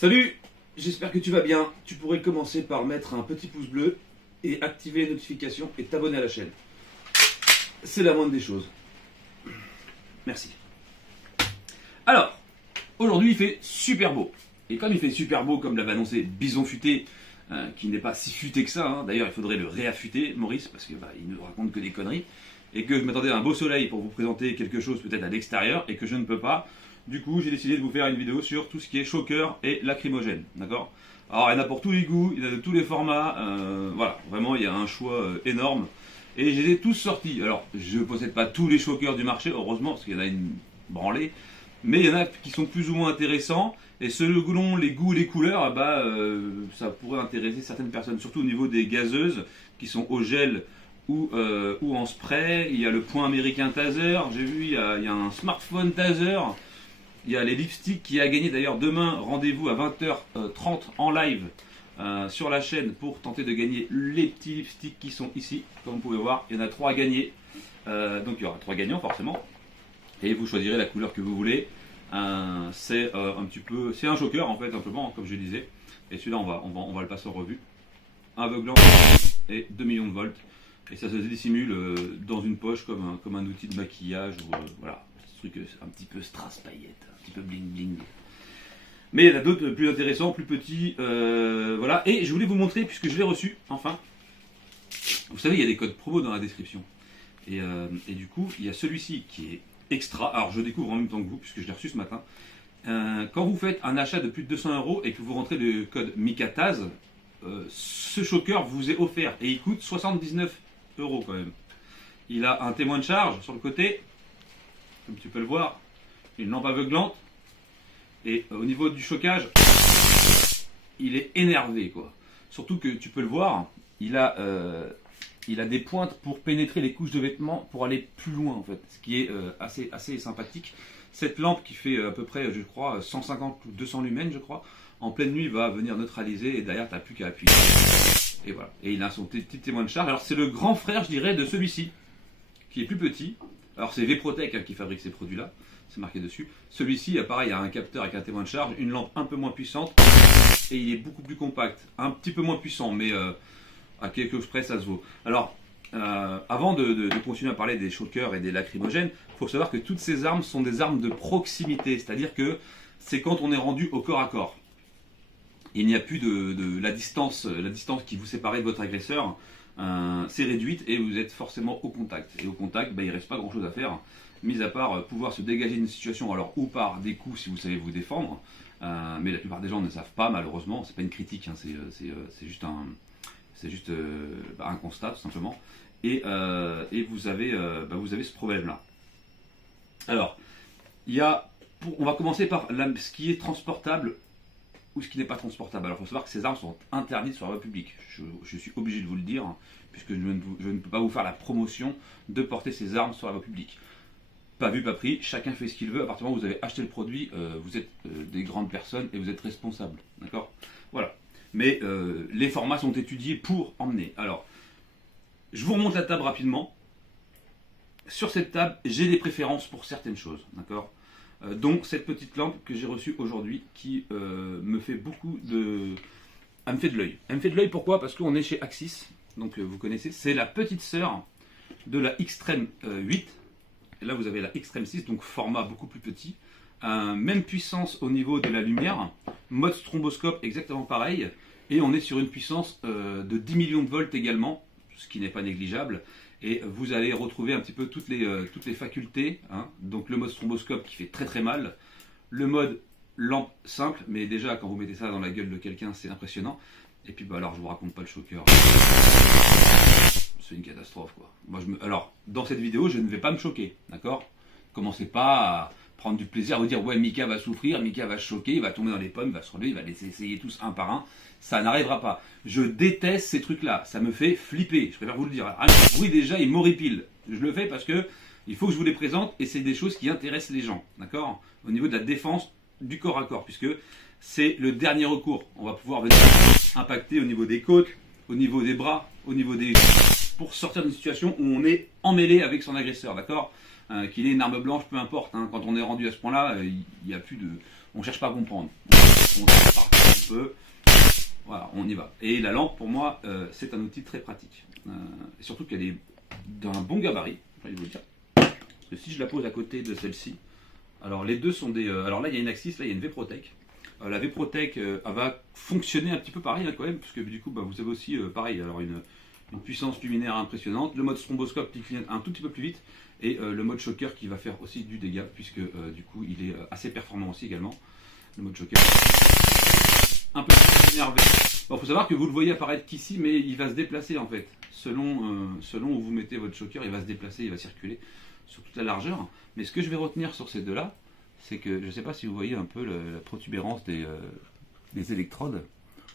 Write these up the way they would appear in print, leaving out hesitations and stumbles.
Salut, j'espère que tu vas bien. Tu pourrais commencer par mettre un petit pouce bleu et activer les notifications et t'abonner à la chaîne. C'est la moindre des choses. Merci. Alors, aujourd'hui il fait super beau. Et comme il fait super beau, comme l'avait annoncé Bison Futé, qui n'est pas si futé que ça, hein. D'ailleurs il faudrait le réaffûter, Maurice, parce qu'il ne nous raconte que des conneries, et que je m'attendais à un beau soleil pour vous présenter quelque chose peut-être à l'extérieur, et que je ne peux pas. Du coup, j'ai décidé de vous faire une vidéo sur tout ce qui est choker et lacrymogène, d'accord? Alors, il y en a pour tous les goûts, il y en a de tous les formats, voilà, vraiment, il y a un choix énorme. Et je les ai tous sortis. Alors, je ne possède pas tous les chokers du marché, heureusement, parce qu'il y en a une branlée. Mais il y en a qui sont plus ou moins intéressants. Et selon les goûts et les couleurs, ça pourrait intéresser certaines personnes, surtout au niveau des gazeuses, qui sont au gel ou en spray. Il y a le point américain taser, j'ai vu, il y a un smartphone taser. Il y a les lipsticks qui a gagné d'ailleurs demain. Rendez-vous à 20h30 en live sur la chaîne pour tenter de gagner les petits lipsticks qui sont ici. Comme vous pouvez voir, il y en a 3 à gagner. Donc il y aura 3 gagnants forcément. Et vous choisirez la couleur que vous voulez. C'est un petit peu, c'est un choker en fait, simplement, comme je disais. Et celui-là, on va le passer en revue. Aveuglant et 2 millions de volts. Et ça se dissimule dans une poche comme un outil de maquillage. Ou, voilà, ce truc un petit peu strass paillettes, un petit peu bling bling. Mais il y en a d'autres plus intéressants, plus petits. Voilà. Et je voulais vous montrer, puisque je l'ai reçu, enfin. Vous savez, il y a des codes promo dans la description. Et du coup, il y a celui-ci qui est extra. Alors, je découvre en même temps que vous, puisque je l'ai reçu ce matin. Quand vous faites un achat de plus de 200 € et que vous rentrez le code Mikataz, ce choker vous est offert. Et il coûte 79 € quand même. Il a un témoin de charge sur le côté, comme tu peux le voir, une lampe aveuglante. Et au niveau du chocage, il est énervé, quoi. Surtout que tu peux le voir, il a des pointes pour pénétrer les couches de vêtements pour aller plus loin, en fait, ce qui est assez sympathique. Cette lampe qui fait à peu près, je crois, 150 ou 200 lumens, je crois, en pleine nuit va venir neutraliser et derrière tu n'as plus qu'à appuyer. Et voilà. Et il a son petit témoin de charge. Alors c'est le grand frère, je dirais, de celui-ci, qui est plus petit. Alors c'est V-Protec, hein, qui fabrique ces produits-là, c'est marqué dessus. Celui-ci, pareil, il y a un capteur avec un témoin de charge, une lampe un peu moins puissante, et il est beaucoup plus compact, un petit peu moins puissant, mais à quelque chose près ça se vaut. Alors, avant de continuer à parler des chokers et des lacrymogènes, il faut savoir que toutes ces armes sont des armes de proximité, c'est-à-dire que c'est quand on est rendu au corps à corps. Il n'y a plus de la distance qui vous séparait de votre agresseur, c'est réduite et vous êtes forcément au contact. Et au contact, il ne reste pas grand-chose à faire, mis à part pouvoir se dégager d'une situation, alors ou par des coups si vous savez vous défendre, mais la plupart des gens ne savent pas, malheureusement, c'est pas une critique, hein, c'est juste un constat tout simplement. Et vous avez ce problème-là. Alors, on va commencer par ce qui est transportable ou ce qui n'est pas transportable. Alors, il faut savoir que ces armes sont interdites sur la voie publique. Je suis obligé de vous le dire, hein, puisque je ne peux pas vous faire la promotion de porter ces armes sur la voie publique. Pas vu, pas pris, chacun fait ce qu'il veut. À partir du moment où vous avez acheté le produit, vous êtes des grandes personnes et vous êtes responsables. D'accord ? Voilà. Mais les formats sont étudiés pour emmener. Alors, je vous remonte la table rapidement. Sur cette table, j'ai des préférences pour certaines choses, d'accord ? Donc cette petite lampe que j'ai reçue aujourd'hui qui me fait elle me fait de l'œil. Elle me fait de l'œil pourquoi ? Parce qu'on est chez Axis, donc vous connaissez, c'est la petite sœur de la Xtreme 8. Et là vous avez la Xtreme 6, donc format beaucoup plus petit. Même puissance au niveau de la lumière, mode stromboscope exactement pareil, et on est sur une puissance de 10 millions de volts également, ce qui n'est pas négligeable, et vous allez retrouver un petit peu toutes les facultés, hein. Donc le mode stromboscope qui fait très très mal, le mode lampe simple, mais déjà quand vous mettez ça dans la gueule de quelqu'un c'est impressionnant, et puis alors je vous raconte pas le choker, c'est une catastrophe quoi. Alors dans cette vidéo je ne vais pas me choquer, d'accord ? Commencez pas à prendre du plaisir à vous dire ouais Mika va souffrir, Mika va se choquer, il va tomber dans les pommes, il va se relever, il va les essayer tous un par un, ça n'arrivera pas. Je déteste ces trucs là, ça me fait flipper, je préfère vous le dire. Oui déjà il m'horripile, je le fais parce que il faut que je vous les présente et c'est des choses qui intéressent les gens, d'accord ? Au niveau de la défense du corps à corps, puisque c'est le dernier recours, on va pouvoir venir impacter au niveau des côtes, au niveau des bras, au niveau des... pour sortir d'une situation où on est emmêlé avec son agresseur, d'accord ? Qu'il ait une arme blanche, peu importe, hein, quand on est rendu à ce point-là, il y a plus de... On cherche pas à comprendre. On cherche pas. peu. Voilà, on y va. Et la lampe, pour moi, c'est un outil très pratique. Et surtout qu'elle est d'un bon gabarit, je vais vous le dire. Parce que si je la pose à côté de celle-ci, alors les deux sont des... alors là, il y a une Axis, là, il y a une V-Protec. La V-Protec, elle va fonctionner un petit peu pareil, hein, quand même, parce que du coup, bah, vous avez aussi, pareil, alors une puissance luminaire impressionnante, le mode stromboscope qui clignote un tout petit peu plus vite, et le mode choker qui va faire aussi du dégât, puisque du coup, il est assez performant aussi également. Le mode choker, un peu plus énervé. Bon, faut savoir que vous le voyez apparaître qu'ici, mais il va se déplacer en fait. Selon où vous mettez votre choker, il va se déplacer, il va circuler sur toute la largeur. Mais ce que je vais retenir sur ces deux-là, c'est que je ne sais pas si vous voyez un peu la protubérance des électrodes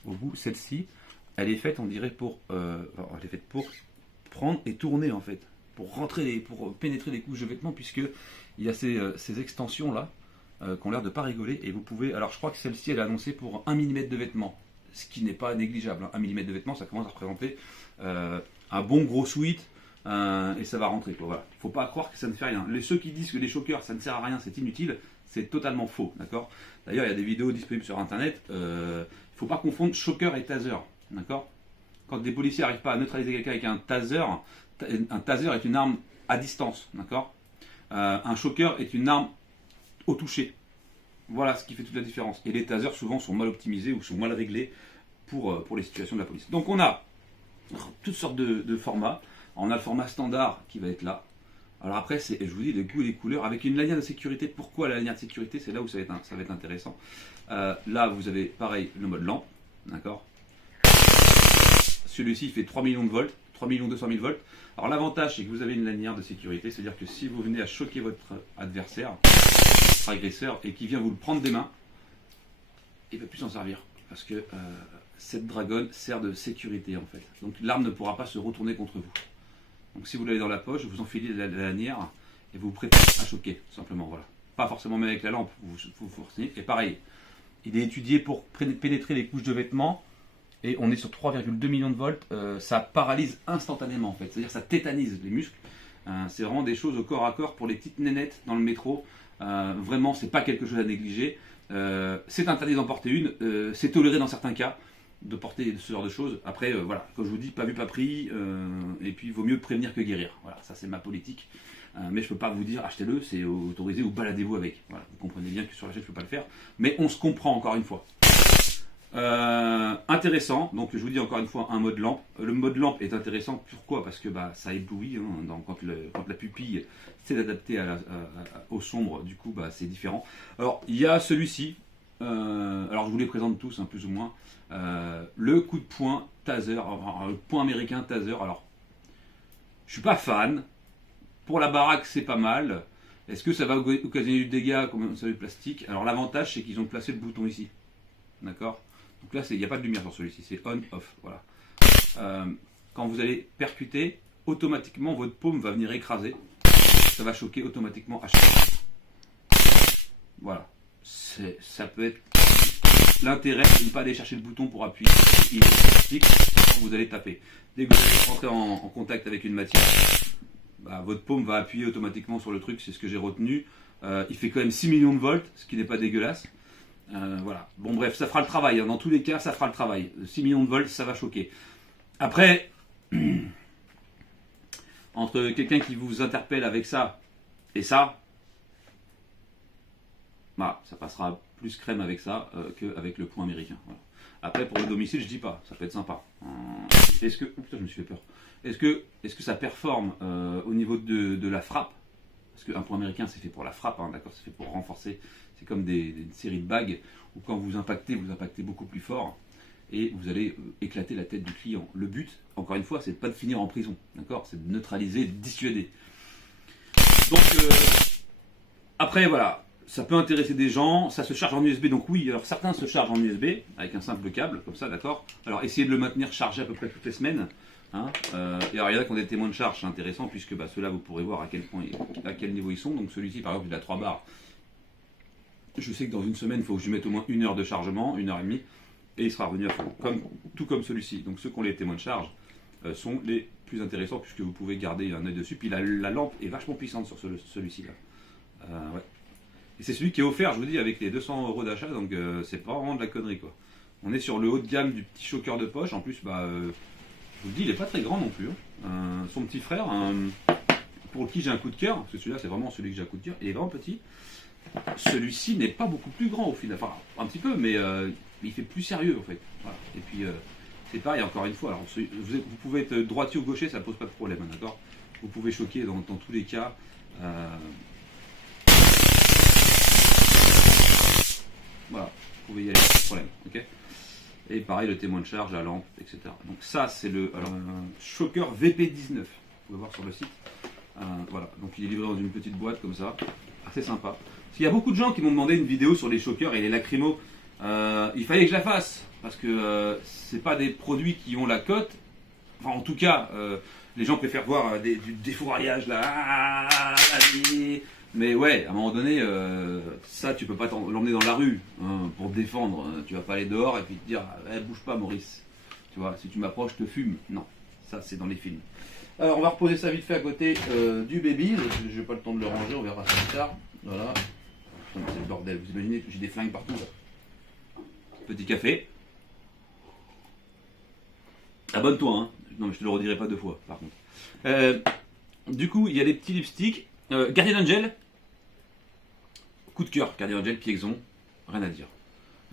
au bout. Celle-ci, elle est faite, on dirait, pour prendre et tourner en fait, pour pénétrer les couches de vêtements, puisque il y a ces extensions là qui ont l'air de pas rigoler. Et vous pouvez, alors je crois que celle-ci, elle est annoncée pour 1 mm de vêtement, ce qui n'est pas négligeable. 1 mm de vêtement, ça commence à représenter un bon gros sweat. Et ça va rentrer, quoi. Voilà. Faut pas croire que ça ne fait rien. Ceux qui disent que les chokers ça ne sert à rien, c'est inutile, c'est totalement faux, d'accord. D'ailleurs, il y a des vidéos disponibles sur internet. Faut pas confondre choker et taser, d'accord. Quand des policiers n'arrivent pas à neutraliser quelqu'un avec un taser est une arme à distance, d'accord. Un choker est une arme au toucher. Voilà ce qui fait toute la différence. Et les tasers souvent sont mal optimisés ou sont mal réglés pour les situations de la police. Donc on a toutes sortes de formats. On a le format standard qui va être là. Alors après, je vous dis, les goûts et les couleurs. Avec une lanière de sécurité, pourquoi la lanière de sécurité? C'est là où ça va être intéressant. Là, vous avez pareil le mode lampe. D'accord. Celui-ci, il fait 3 millions de volts, 3 200 000 volts. Alors l'avantage, c'est que vous avez une lanière de sécurité. C'est-à-dire que si vous venez à choquer votre adversaire, votre agresseur, et qu'il vient vous le prendre des mains, il ne peut plus s'en servir. Parce que cette dragonne sert de sécurité en fait. Donc l'arme ne pourra pas se retourner contre vous. Donc si vous l'avez dans la poche, vous enfilez la lanière et vous vous prêtez à choquer, tout simplement. Voilà. Pas forcément même avec la lampe, vous forcez. Et pareil, il est étudié pour pénétrer les couches de vêtements et on est sur 3,2 millions de volts. Ça paralyse instantanément en fait, c'est-à-dire ça tétanise les muscles. C'est vraiment des choses au corps à corps pour les petites nénettes dans le métro. Vraiment, c'est pas quelque chose à négliger. C'est interdit d'en porter une, c'est toléré dans certains cas de porter ce genre de choses. Après, voilà, comme je vous dis, pas vu, pas pris, et puis il vaut mieux prévenir que guérir. Voilà, ça c'est ma politique. Mais je peux pas vous dire achetez-le, c'est autorisé ou baladez-vous avec. Voilà, vous comprenez bien que sur la chaîne je peux pas le faire, mais on se comprend encore une fois. Intéressant, donc je vous dis encore une fois un mode lampe. Le mode lampe est intéressant, pourquoi? Parce que ça éblouit, hein, quand la pupille s'est adaptée au sombre, du coup c'est différent. Alors il y a celui-ci, alors je vous les présente tous, hein, plus ou moins. Le coup de poing taser, enfin, le point américain taser. Alors je suis pas fan, pour la baraque c'est pas mal. Est-ce que ça va occasionner du dégât comme ça, du plastique? Alors l'avantage c'est qu'ils ont placé le bouton ici, d'accord. Donc là, il n'y a pas de lumière sur celui-ci, c'est on-off. Voilà. Quand vous allez percuter, automatiquement votre paume va venir écraser. Ça va choquer automatiquement à chaque fois. Voilà. Ça peut être l'intérêt de ne pas aller chercher le bouton pour appuyer. Il est plastique quand vous allez taper. Dès que vous allez rentrer en contact avec une matière, votre paume va appuyer automatiquement sur le truc. C'est ce que j'ai retenu. Il fait quand même 6 millions de volts, ce qui n'est pas dégueulasse. Voilà. Bon bref, ça fera le travail, hein. Dans tous les cas, ça fera le travail. 6 millions de volts, ça va choquer. Après, entre quelqu'un qui vous interpelle avec ça et ça, ça passera plus crème avec ça qu'avec le point américain. Voilà. Après, pour le domicile, je dis pas, ça peut être sympa. Est-ce que... Oh putain, je me suis fait peur. Est-ce que ça performe au niveau de la frappe? Parce qu'un point américain, c'est fait pour la frappe, hein, d'accord, c'est fait pour renforcer. C'est comme une série de bagues où quand vous impactez beaucoup plus fort et vous allez éclater la tête du client. Le but, encore une fois, c'est pas de finir en prison, d'accord, c'est de neutraliser, de dissuader. Donc, après, voilà, ça peut intéresser des gens, ça se charge en USB, donc oui, alors certains se chargent en USB avec un simple câble, comme ça, d'accord. Alors, essayez de le maintenir chargé à peu près toutes les semaines. Hein, et alors il y en a qui ont des témoins de charge, c'est intéressant puisque ceux-là vous pourrez voir à quel niveau ils sont. Donc celui-ci par exemple il a 3 barres. Je sais que dans une semaine il faut que je mette au moins 1 heure de chargement, 1 heure et demie, et il sera revenu à fond, tout comme celui-ci. Donc ceux qui ont les témoins de charge sont les plus intéressants puisque vous pouvez garder un œil dessus. Puis la lampe est vachement puissante sur celui-ci là. Ouais. Et c'est celui qui est offert, je vous dis, avec les 200 € d'achat, donc c'est pas vraiment de la connerie quoi. On est sur le haut de gamme du petit choker de poche. En plus, bah, je vous le dis, il n'est pas très grand non plus. Hein. Son petit frère, pour qui j'ai un coup de cœur, parce que celui-là c'est vraiment celui que j'ai un coup de cœur, il est vraiment petit. Celui-ci n'est pas beaucoup plus grand au final, enfin un petit peu, mais il fait plus sérieux en fait. Voilà. Et puis c'est pareil encore une fois, alors, vous pouvez être droitier ou gaucher, ça ne pose pas de problème, hein, d'accord. Vous pouvez choquer dans tous les cas. Voilà, vous pouvez y aller, pas de problème, ok. Et pareil, le témoin de charge, la lampe, etc. Donc ça, c'est le choker VP19. Vous pouvez voir sur le site. Voilà, donc il est livré dans une petite boîte comme ça. Assez sympa. Parce qu'il y a beaucoup de gens qui m'ont demandé une vidéo sur les chokers et les lacrymos. Il fallait que je la fasse. Parce que c'est pas des produits qui ont la cote. Enfin, en tout cas, les gens préfèrent voir du défouraillage là. Allez. Mais ouais, à un moment donné, ça, tu peux pas l'emmener dans la rue hein, pour te défendre. Tu vas pas aller dehors et puis te dire bouge pas, Maurice. Tu vois, si tu m'approches, je te fume. Non, ça, c'est dans les films. Alors, on va reposer ça vite fait à côté du baby. Je n'ai pas le temps de le ranger, on verra ça plus tard. Voilà. C'est le bordel, vous imaginez, j'ai des flingues partout là. Petit café. Abonne-toi, hein. Non, mais je te le redirai pas deux fois, par contre. Du coup, il y a des petits lipsticks. Guardian Angel. Coup de cœur, Guardian Angel, Piexon, rien à dire.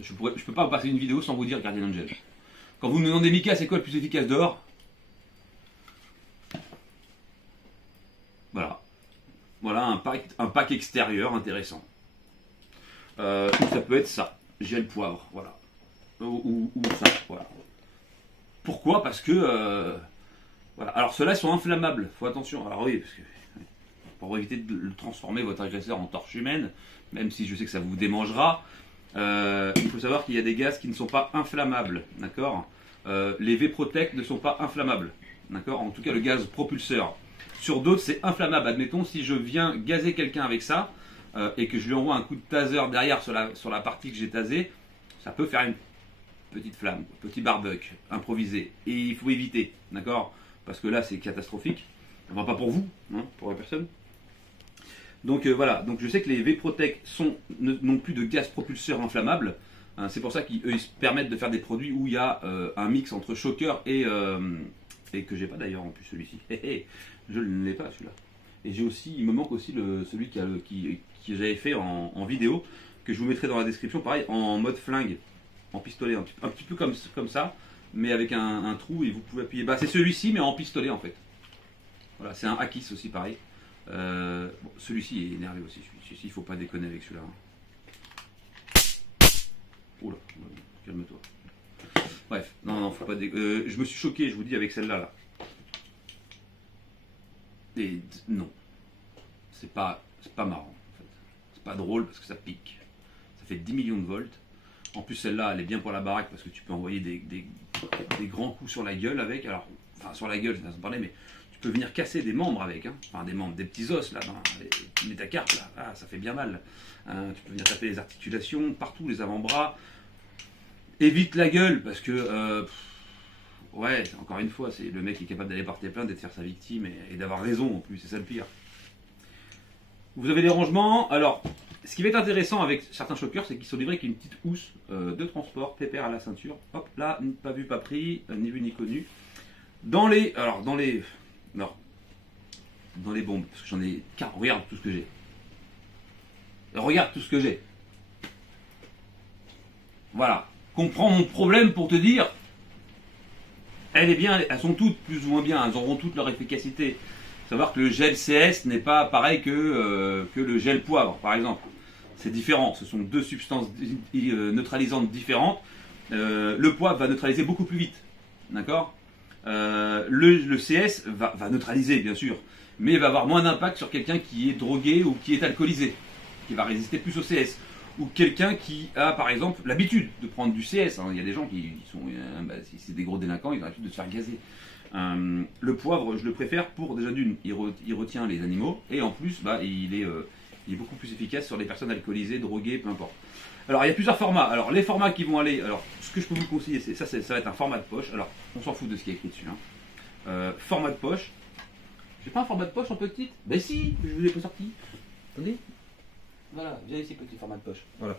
Je peux pas passer une vidéo sans vous dire Guardian Angel. Quand vous me demandez Mika, c'est quoi le plus efficace dehors? Voilà. Voilà un pack extérieur intéressant. Ça peut être ça, gel poivre, voilà. Ou ça, voilà. Pourquoi? Parce que voilà. Alors ceux-là sont inflammables, faut attention. Alors oui, parce que pour éviter de le transformer votre agresseur en torche humaine, même si je sais que ça vous démangera, il faut savoir qu'il y a des gaz qui ne sont pas inflammables, d'accord. Les V-Protect ne sont pas inflammables, d'accord. En tout cas, le gaz propulseur. Sur d'autres, c'est inflammable. Admettons, si je viens gazer quelqu'un avec ça et que je lui envoie un coup de taser derrière sur la partie que j'ai tasée, ça peut faire une petite flamme, petit barbecue improvisé. Et il faut éviter, d'accord. Parce que là, c'est catastrophique. Enfin, pas pour vous, hein, pour la personne. Donc voilà, donc je sais que les V-Protect n'ont plus de gaz propulseur inflammable. Hein, c'est pour ça qu'ils se permettent de faire des produits où il y a un mix entre choker et que j'ai pas d'ailleurs en plus celui-ci. Je ne l'ai pas celui-là. Et j'ai aussi, il me manque aussi celui que j'avais fait en vidéo, que je vous mettrai dans la description, pareil, en mode flingue, en pistolet, un petit peu comme ça, mais avec un trou et vous pouvez appuyer. Bah c'est celui-ci mais en pistolet en fait. Voilà, c'est un Akis aussi pareil. Bon, celui-ci est énervé aussi, celui-ci, il faut pas déconner avec celui-là. Hein. Oula, calme-toi. Bref, non, faut pas déconner. Je me suis choqué, je vous dis, avec celle-là. Là. Et non, c'est pas marrant en fait. C'est pas drôle parce que ça pique. Ça fait 10 millions de volts. En plus, celle-là, elle est bien pour la baraque parce que tu peux envoyer des grands coups sur la gueule avec. Alors, enfin, sur la gueule, c'est façon de parler, mais tu peux venir casser des membres avec. Hein. Enfin, des membres, des petits os là, dans les métacarpes là. Ah, ça fait bien mal. Tu peux venir taper les articulations, partout, les avant-bras. Évite la gueule parce que. Ouais, encore une fois, c'est le mec qui est capable d'aller porter plainte et de faire sa victime et d'avoir raison en plus, c'est ça le pire. Vous avez des rangements. Alors, ce qui va être intéressant avec certains chokers, c'est qu'ils sont livrés avec une petite housse de transport, pépère à la ceinture. Hop, là, pas vu, pas pris, ni vu ni connu. Dans les bombes, parce que j'en ai 4, regarde tout ce que j'ai. Regarde tout ce que j'ai. Voilà. Comprends mon problème pour te dire. Elles sont toutes plus ou moins bien, elles auront toutes leur efficacité. Il faut savoir que le gel CS n'est pas pareil que le gel poivre, par exemple. C'est différent, ce sont deux substances neutralisantes différentes. Le poivre va neutraliser beaucoup plus vite, d'accord. Le CS va neutraliser, bien sûr, mais va avoir moins d'impact sur quelqu'un qui est drogué ou qui est alcoolisé, qui va résister plus au CS. Ou quelqu'un qui a par exemple l'habitude de prendre du CS. Hein. Il y a des gens qui sont, si c'est des gros délinquants, ils ont l'habitude de se faire gazer. Le poivre, je le préfère pour déjà d'une, il retient les animaux et en plus, il est beaucoup plus efficace sur les personnes alcoolisées, droguées, peu importe. Alors il y a plusieurs formats. Alors les formats qui vont aller, alors ce que je peux vous conseiller, ça va être un format de poche. Alors on s'en fout de ce qui est écrit dessus. Hein. Format de poche. J'ai pas un format de poche en petite? Ben si, je vous ai pas sorti. Attendez. Voilà, viens ici, petit format de poche. Voilà.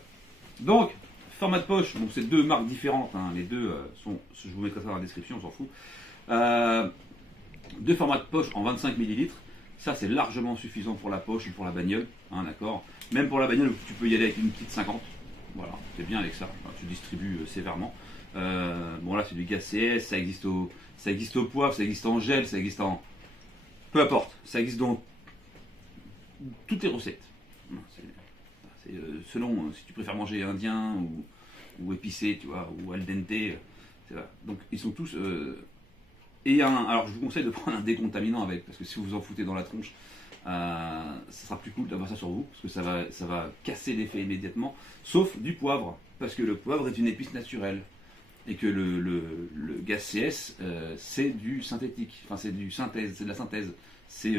Donc, format de poche, donc c'est deux marques différentes, hein, les deux sont, je vous mettrai ça dans la description, on s'en fout. Deux formats de poche en 25 ml, ça c'est largement suffisant pour la poche ou pour la bagnole, hein, d'accord. Même pour la bagnole, tu peux y aller avec une petite 50, voilà, c'est bien avec ça, enfin, tu distribues sévèrement. Bon là c'est du gaz CS, ça existe au poivre, ça existe en gel, ça existe en... Peu importe, ça existe dans toutes les recettes. C'est selon si tu préfères manger indien ou épicé, tu vois, ou al dente. Donc ils sont tous... alors je vous conseille de prendre un décontaminant avec, parce que si vous vous en foutez dans la tronche, ça sera plus cool d'avoir ça sur vous, parce que ça va casser l'effet immédiatement, sauf du poivre, parce que le poivre est une épice naturelle. Et que le gaz CS, c'est du synthétique, enfin c'est de la synthèse, c'est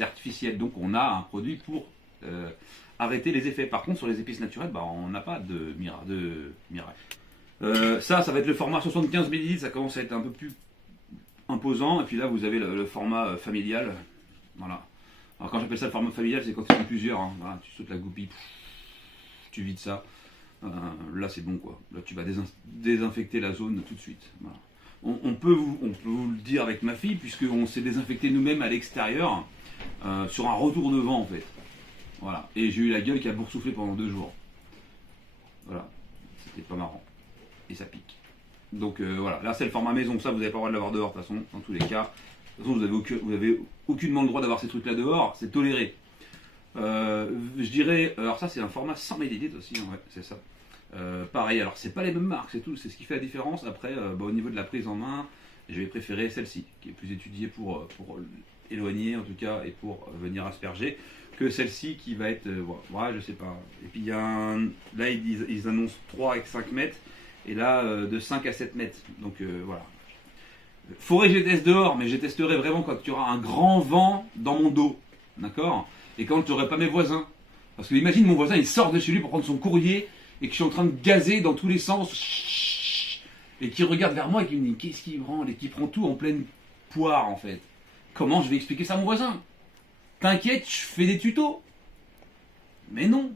artificiel, donc on a un produit pour arrêter les effets. Par contre sur les épices naturelles, bah, on n'a pas de miracle. Ça va être le format 75 ml, ça commence à être un peu plus imposant, et puis là vous avez le format familial, voilà. Alors quand j'appelle ça le format familial, c'est quand ils sont plusieurs, hein. Voilà, tu sautes la goupille, tu vides ça. Là c'est bon quoi, là tu vas désinfecter la zone tout de suite. Voilà. On peut vous le dire avec ma fille, puisqu'on s'est désinfecté nous-mêmes à l'extérieur sur un retour de vent en fait. Voilà, et j'ai eu la gueule qui a boursouflé pendant 2 jours. Voilà, c'était pas marrant. Et ça pique. Donc voilà, là c'est le format maison, ça vous n'avez pas le droit de l'avoir dehors de toute façon, dans tous les cas. De toute façon vous avez aucunement le droit d'avoir ces trucs là dehors, c'est toléré. Je dirais, alors ça c'est un format 100 ml aussi, hein, ouais, c'est ça. Pareil, alors c'est pas les mêmes marques, c'est tout, c'est ce qui fait la différence. Après, au niveau de la prise en main, je vais préférer celle-ci, qui est plus étudiée pour éloigner en tout cas et pour venir asperger, que celle-ci qui va être, ouais, je sais pas. Et puis il y a là ils annoncent 3 avec 5 mètres, et là de 5 à 7 mètres. Donc voilà. Faudrait que je les teste dehors, mais je les testerai vraiment quand il y aura un grand vent dans mon dos, d'accord. Et quand tu n'aurais pas mes voisins. Parce que imagine mon voisin, il sort de chez lui pour prendre son courrier et que je suis en train de gazer dans tous les sens et qui regarde vers moi et qui me dit qu'est-ce qu'il branle et qui prend tout en pleine poire en fait. Comment je vais expliquer ça à mon voisin? T'inquiète, je fais des tutos. Mais non,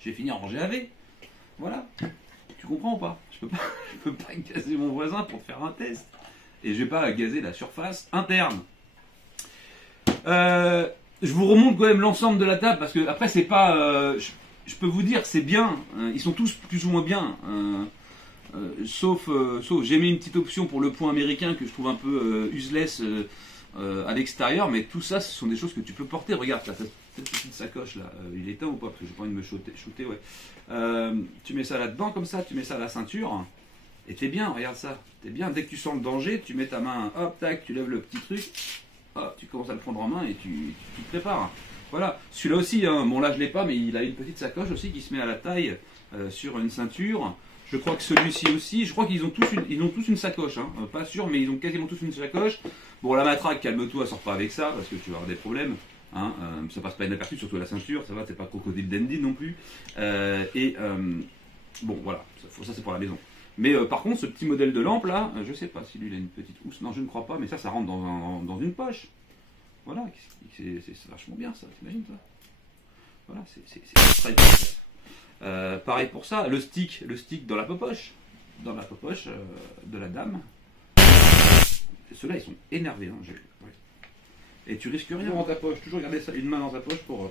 je vais finir en GAV. Voilà. Tu comprends ou pas? Je peux pas gazer mon voisin pour faire un test. Et je vais pas gazer la surface interne. Je vous remonte quand même l'ensemble de la table parce que après c'est pas, je peux vous dire c'est bien, ils sont tous plus ou moins bien, sauf j'ai mis une petite option pour le point américain que je trouve un peu useless à l'extérieur, mais tout ça ce sont des choses que tu peux porter. Regarde là, cette petite sacoche là, il est éteint ou pas parce que j'ai pas envie de me shooter, ouais. Tu mets ça là-dedans comme ça, tu mets ça à la ceinture et t'es bien, regarde ça, t'es bien. Dès que tu sens le danger, tu mets ta main, hop tac, tu lèves le petit truc. Ah, tu commences à le prendre en main et tu te prépares. Voilà, celui-là aussi, hein, bon là je l'ai pas, mais il a une petite sacoche aussi qui se met à la taille sur une ceinture. Je crois que celui-ci aussi, je crois qu'ils ont tous une sacoche, hein, pas sûr, mais ils ont quasiment tous une sacoche. Bon, la matraque, calme-toi, sors pas avec ça parce que tu vas avoir des problèmes. Hein, ça passe pas inaperçu, surtout à la ceinture, ça va, c'est pas Crocodile Dundee non plus. Bon, voilà, ça c'est pour la maison. Mais par contre, ce petit modèle de lampe là, je sais pas si lui il a une petite housse. Non, je ne crois pas, mais ça rentre dans une poche. Voilà, c'est vachement bien ça, t'imagines ça? Voilà, c'est très bien. Pareil pour ça, le stick dans la poche de la dame. Ceux-là ils sont énervés, hein, ouais. Et tu risques rien dans ta poche, toujours garder ça, une main dans ta poche pour.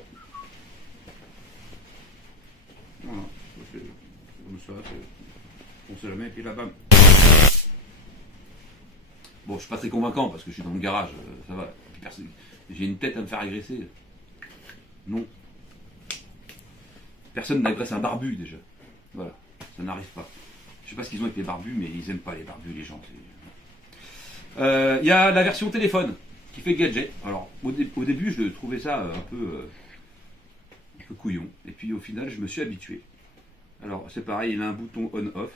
Voilà, comme ça, on sait jamais, et puis là, bam. Bon, je suis pas très convaincant parce que je suis dans le garage, ça va. J'ai une tête à me faire agresser. Non. Personne n'agresse un barbu déjà. Voilà, ça n'arrive pas. Je sais pas ce qu'ils ont avec les barbus, mais ils aiment pas les barbus, les gens. Il y a la version téléphone qui fait gadget. Alors, au début, je trouvais ça un peu couillon. Et puis au final, je me suis habitué. Alors, c'est pareil, il a un bouton on-off.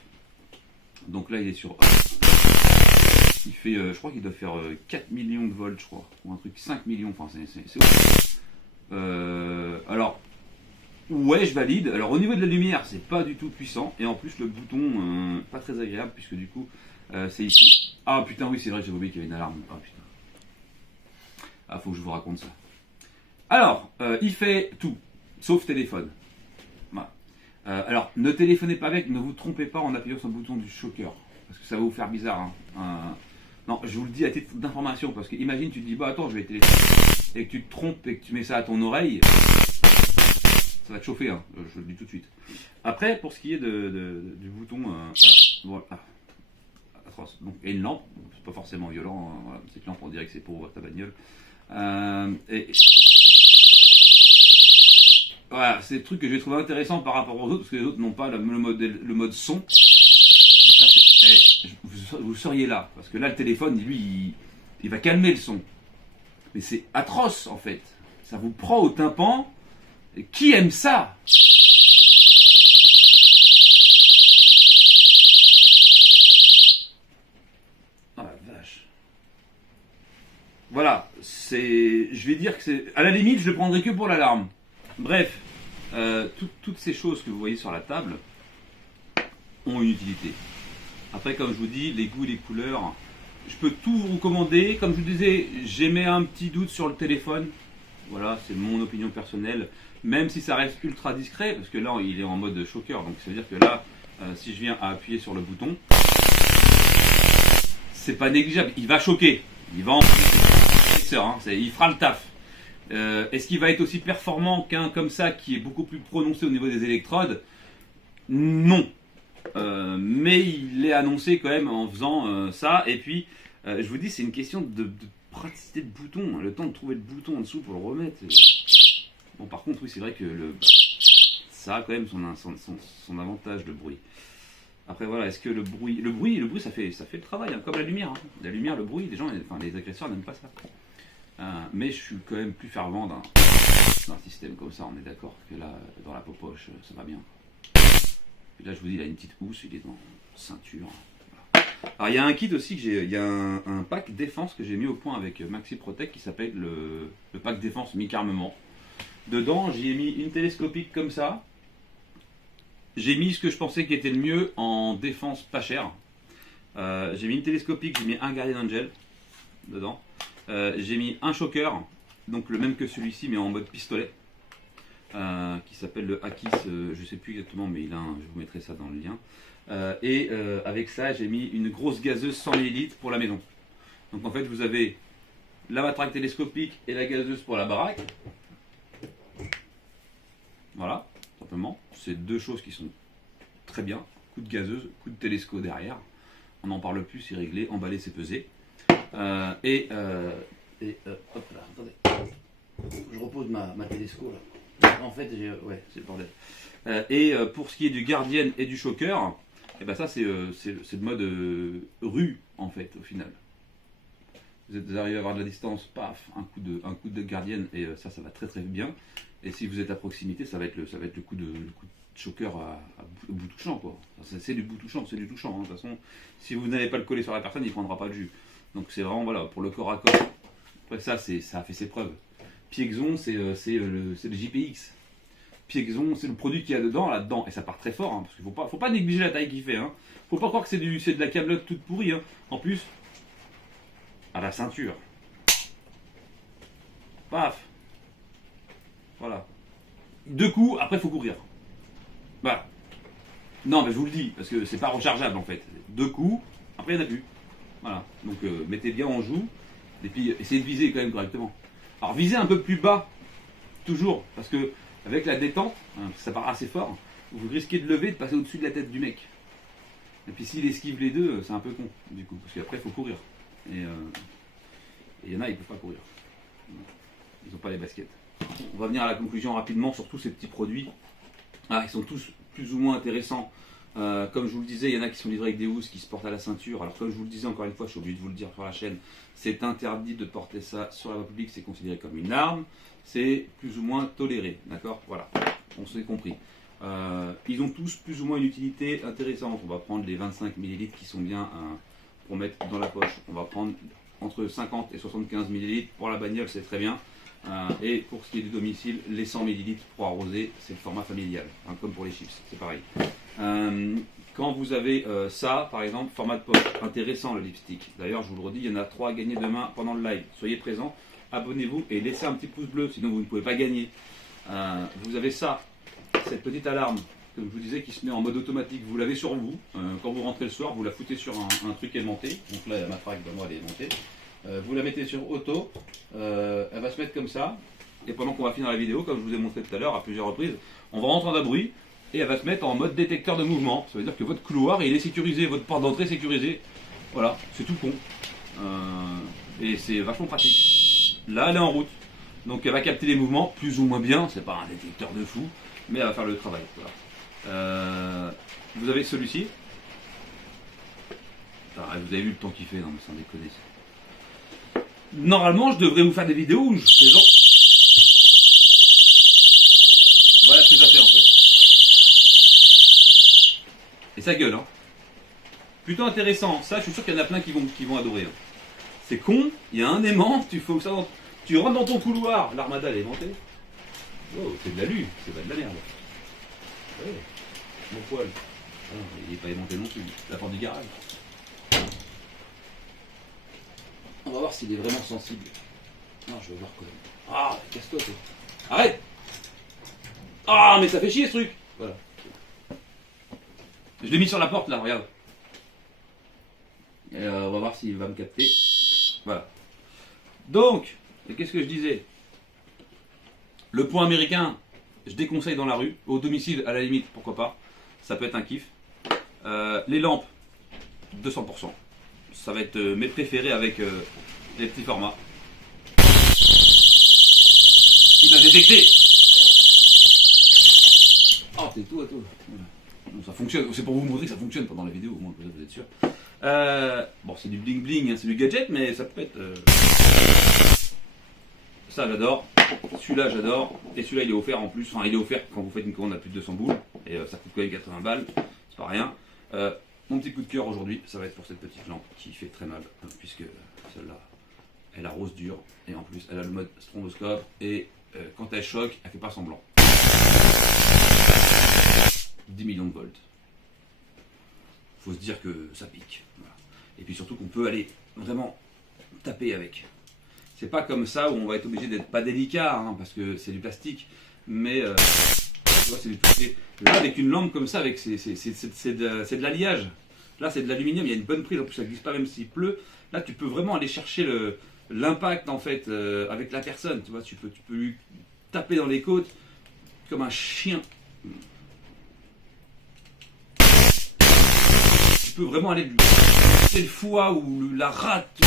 Donc là, il est sur off. Il fait, je crois qu'il doit faire 4 millions de volts, je crois. Ou un truc 5 millions, enfin, c'est ouf. Alors, ouais, je valide. Alors, au niveau de la lumière, c'est pas du tout puissant. Et en plus, le bouton, pas très agréable, puisque du coup, c'est ici. Ah putain, oui, c'est vrai, j'avais oublié qu'il y avait une alarme. Ah putain. Ah, faut que je vous raconte ça. Alors, il fait tout, sauf téléphone. Voilà. Alors, ne téléphonez pas avec, ne vous trompez pas en appuyant sur le bouton du choker, parce que ça va vous faire bizarre. Hein. Non, je vous le dis à titre d'information, parce que imagine, tu te dis, bah attends, je vais téléphoner, et que tu te trompes et que tu mets ça à ton oreille, ça va te chauffer, hein, je le dis tout de suite. Après, pour ce qui est du bouton, voilà, atroce. Donc, et une lampe, c'est pas forcément violent, hein, voilà, cette lampe on dirait que c'est pour ta bagnole. Voilà, c'est des trucs que j'ai trouvé intéressants par rapport aux autres, parce que les autres n'ont pas le mode son. Ça, vous seriez là, parce que là le téléphone, lui, il va calmer le son. Mais c'est atroce en fait. Ça vous prend au tympan. Et qui aime ça? Oh la vache. Voilà, je vais dire que c'est. À la limite, je le prendrai que pour l'alarme. Bref, toutes ces choses que vous voyez sur la table ont une utilité. Après, comme je vous dis, les goûts et les couleurs, je peux tout vous recommander. Comme je vous disais, j'émets un petit doute sur le téléphone. Voilà, c'est mon opinion personnelle. Même si ça reste ultra discret, parce que là, il est en mode choker. Donc, ça veut dire que là, si je viens à appuyer sur le bouton, c'est pas négligeable. Il va choquer. Il va en il fera le taf. Est-ce qu'il va être aussi performant qu'un comme ça, qui est beaucoup plus prononcé au niveau des électrodes? Non. Mais il est annoncé quand même en faisant ça. Et puis, je vous dis, c'est une question de praticité de bouton. Le temps de trouver le bouton en dessous pour le remettre. Bon, par contre, oui, c'est vrai que ça a quand même son avantage, le bruit. Après, voilà, est-ce que le bruit, ça fait le travail, hein, comme la lumière. Hein. La lumière, le bruit, les agresseurs n'aiment pas ça. Mais je suis quand même plus fervent d'un système comme ça, on est d'accord, que là, dans la popoche, ça va bien. Et là, je vous dis, il a une petite housse, il est dans ceinture. Voilà. Alors, il y a un kit aussi, il y a un pack défense que j'ai mis au point avec Maxi Protect qui s'appelle le pack défense mi-armement. Dedans, j'y ai mis une télescopique comme ça. J'ai mis ce que je pensais qui était le mieux en défense pas cher. J'ai mis une télescopique, j'ai mis un Guardian Angel dedans. J'ai mis un choker, donc le même que celui-ci, mais en mode pistolet. Qui s'appelle le Akis, je sais plus exactement, mais je vous mettrai ça dans le lien. Et avec ça, j'ai mis une grosse gazeuse 100 ml pour la maison. Donc en fait, vous avez la matraque télescopique et la gazeuse pour la baraque. Voilà, simplement. C'est deux choses qui sont très bien. Coup de gazeuse, coup de télescope derrière. On n'en parle plus, c'est réglé. Emballer, c'est pesé. Hop là, attendez. Je repose ma télescope là. En fait, ouais, c'est le bordel. Pour ce qui est du Guardian et du choker, et ben ça c'est le mode rue en fait au final. Vous arrivez à avoir de la distance, paf, un coup de Guardian et ça va très très bien. Et si vous êtes à proximité, ça va être le coup de choker à bout touchant quoi. C'est du bout touchant, c'est du touchant. Hein. De toute façon, si vous n'allez pas le coller sur la personne, il prendra pas de jus. Donc c'est vraiment voilà pour le corps à corps. Après ça a fait ses preuves. Piexon, c'est le JPX. Piexon, c'est le produit qu'il y a là-dedans, et ça part très fort, hein, parce qu'il faut pas négliger la taille qu'il fait. Hein. Faut pas croire que c'est de la câbleute toute pourrie. Hein. En plus, à la ceinture. Paf. Voilà. Deux coups, après il faut courir. Voilà. Non, mais je vous le dis, parce que c'est pas rechargeable en fait. Deux coups, après il n'y en a plus. Voilà. Donc mettez bien en joue, et puis essayez de viser quand même correctement. Alors visez un peu plus bas, toujours, parce que avec la détente, hein, ça part assez fort, vous risquez de lever et de passer au-dessus de la tête du mec. Et puis s'il esquive les deux, c'est un peu con, du coup, parce qu'après il faut courir. Et il y en a, ils ne peuvent pas courir. Ils n'ont pas les baskets. On va venir à la conclusion rapidement sur tous ces petits produits. Ah, ils sont tous plus ou moins intéressants. Comme je vous le disais, il y en a qui sont livrés avec des housses qui se portent à la ceinture. Alors comme je vous le disais encore une fois, je suis obligé de vous le dire sur la chaîne, c'est interdit de porter ça sur la voie publique, c'est considéré comme une arme, c'est plus ou moins toléré, d'accord? Voilà, on s'est compris. Ils ont tous plus ou moins une utilité intéressante. On va prendre les 25 ml qui sont bien pour mettre dans la poche. On va prendre entre 50 et 75 ml pour la bagnole, c'est très bien. Et pour ce qui est du domicile, les 100 ml pour arroser, c'est le format familial, hein, comme pour les chips, c'est pareil. Quand vous avez ça, par exemple, format de poche, intéressant le lipstick. D'ailleurs, je vous le redis, il y en a 3 à gagner demain pendant le live. Soyez présents, abonnez-vous et laissez un petit pouce bleu, sinon vous ne pouvez pas gagner. Vous avez ça, cette petite alarme comme je vous disais, qui se met en mode automatique. Vous l'avez sur vous. Quand vous rentrez le soir, vous la foutez sur un truc aimanté. Donc là, ma traque, moi, elle est aimantée. Vous la mettez sur auto. Elle va se mettre comme ça. Et pendant qu'on va finir la vidéo, comme je vous ai montré tout à l'heure à plusieurs reprises, on va entendre un bruit et elle va se mettre en mode détecteur de mouvement. Ça veut dire que votre couloir, il est sécurisé, votre porte d'entrée est sécurisée. Voilà, c'est tout con. Et c'est vachement pratique. Là, elle est en route. Donc elle va capter les mouvements, plus ou moins bien. C'est pas un détecteur de fou, mais elle va faire le travail. Voilà. Vous avez celui-ci. Vous avez vu le temps qu'il fait, non mais sans déconner. Normalement, je devrais vous faire des vidéos où je présente. Voilà ce que ça fait en fait. Et ça gueule, hein. Plutôt intéressant. Ça, je suis sûr qu'il y en a plein qui vont adorer. Hein. C'est con, il y a un aimant, tu rentres dans ton couloir. L'armada elle est aimantée. Oh, c'est de l'alu, c'est pas de la merde. Ouais, mon poil. Ah, il n'est pas aimanté non plus. La porte du garage. On va voir s'il est vraiment sensible. Non, je vais voir quand même. Ah, casse-toi, toi. Arrête. Ah, mais ça fait chier ce truc. Voilà. Je l'ai mis sur la porte là, regarde. Et on va voir s'il va me capter. Voilà. Donc, qu'est-ce que je disais? Le point américain, je déconseille dans la rue. Au domicile, à la limite, pourquoi pas. Ça peut être un kiff. Les lampes, 200%. Ça va être mes préférés avec les petits formats. Il m'a détecté. Oh, tais-toi, toi. Bon, ça fonctionne. C'est pour vous montrer que ça fonctionne pendant la vidéo, au moins, vous êtes sûr. Bon, c'est du bling bling, hein, c'est du gadget, mais ça peut être. Ça, j'adore. Celui-là, j'adore. Et celui-là, il est offert en plus. Enfin, il est offert quand vous faites une commande à plus de 200 boules. Et ça coûte quand même 80 balles. C'est pas rien. Mon petit coup de cœur aujourd'hui, ça va être pour cette petite lampe qui fait très mal, hein, puisque celle-là, elle arrose dur. Et en plus, elle a le mode stroboscope. Et quand elle choque, elle fait pas semblant. 10 millions de volts. Faut se dire que ça pique. Voilà. Et puis surtout qu'on peut aller vraiment taper avec. C'est pas comme ça où on va être obligé d'être pas délicat, hein, parce que c'est du plastique, mais tu vois, c'est du toucher. Là, avec une lampe comme ça, avec c'est de l'alliage. Là, c'est de l'aluminium, il y a une bonne prise, en plus ça glisse pas même s'il pleut. Là, tu peux vraiment aller chercher l'impact en fait avec la personne. Tu vois, tu peux lui taper dans les côtes comme un chien. Tu peux vraiment aller lui casser le foie ou la rate.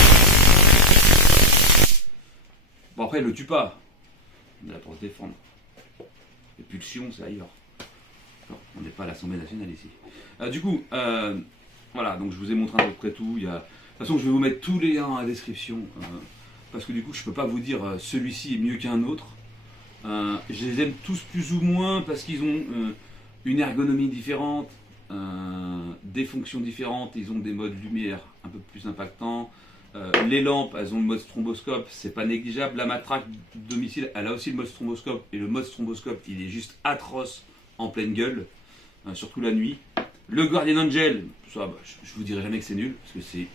Bon, après, elle le tue pas. On est là pour se défendre. Les pulsions, c'est ailleurs. Non, on n'est pas à l'Assemblée nationale ici. Du coup, voilà, donc je vous ai montré à peu près tout. De toute façon, je vais vous mettre tous les liens dans la description. Parce que du coup, je ne peux pas vous dire celui-ci est mieux qu'un autre. Je les aime tous plus ou moins parce qu'ils ont une ergonomie différente, des fonctions différentes. Ils ont des modes lumière un peu plus impactants. Les lampes, elles ont le mode stromboscope, c'est pas négligeable. La matraque domicile, elle a aussi le mode stromboscope. Et le mode stromboscope, il est juste atroce en pleine gueule, surtout la nuit. Le Guardian Angel, ça, bah, je vous dirai jamais que c'est nul, parce que c'est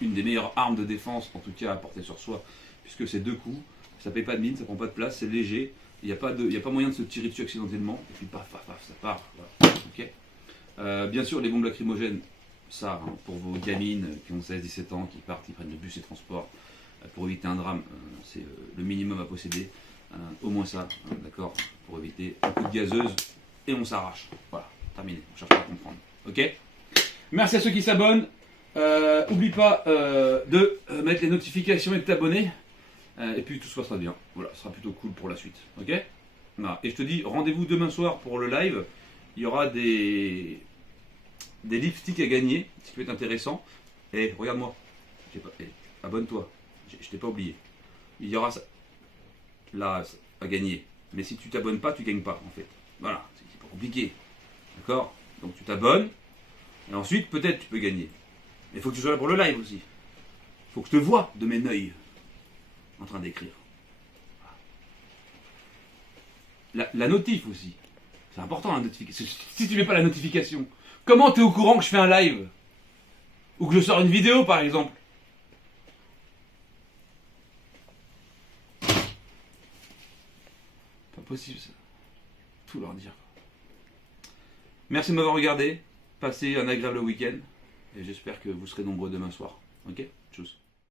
une des meilleures armes de défense, en tout cas à porter sur soi, puisque c'est 2 coups, ça paye pas de mine, ça prend pas de place, c'est léger, il n'y a pas moyen de se tirer dessus accidentellement, et puis paf, paf, paf, ça part. Voilà. Okay. Bien sûr, les bombes lacrymogènes, ça, hein, pour vos gamines qui ont 16-17 ans, qui partent, qui prennent le bus et transports, pour éviter un drame, c'est le minimum à posséder, au moins ça, d'accord, pour éviter un coup de gazeuse, et on s'arrache. Voilà, terminé, on cherche pas à comprendre. Ok. Merci à ceux qui s'abonnent. Oublie pas de mettre les notifications et de t'abonner. Et puis tout se passera bien. Voilà, ce sera plutôt cool pour la suite. Ok. Voilà. Et je te dis, rendez-vous demain soir pour le live. Il y aura des lipsticks à gagner, ce qui peut être intéressant. Et regarde-moi. Abonne-toi. Je t'ai pas oublié. Il y aura ça là à gagner. Mais si tu t'abonnes pas, tu gagnes pas en fait. Voilà, c'est pas compliqué. D'accord. Donc tu t'abonnes. Et ensuite, peut-être tu peux gagner. Mais il faut que tu sois là pour le live aussi. Il faut que je te vois de mes œils en train d'écrire. La notif aussi. C'est important la notification. Si tu mets pas la notification, comment tu es au courant que je fais un live? Ou que je sors une vidéo par exemple? Pas possible ça. Tout leur dire. Merci de m'avoir regardé. Passez un agréable week-end. Et j'espère que vous serez nombreux demain soir. Ok? Tchuss.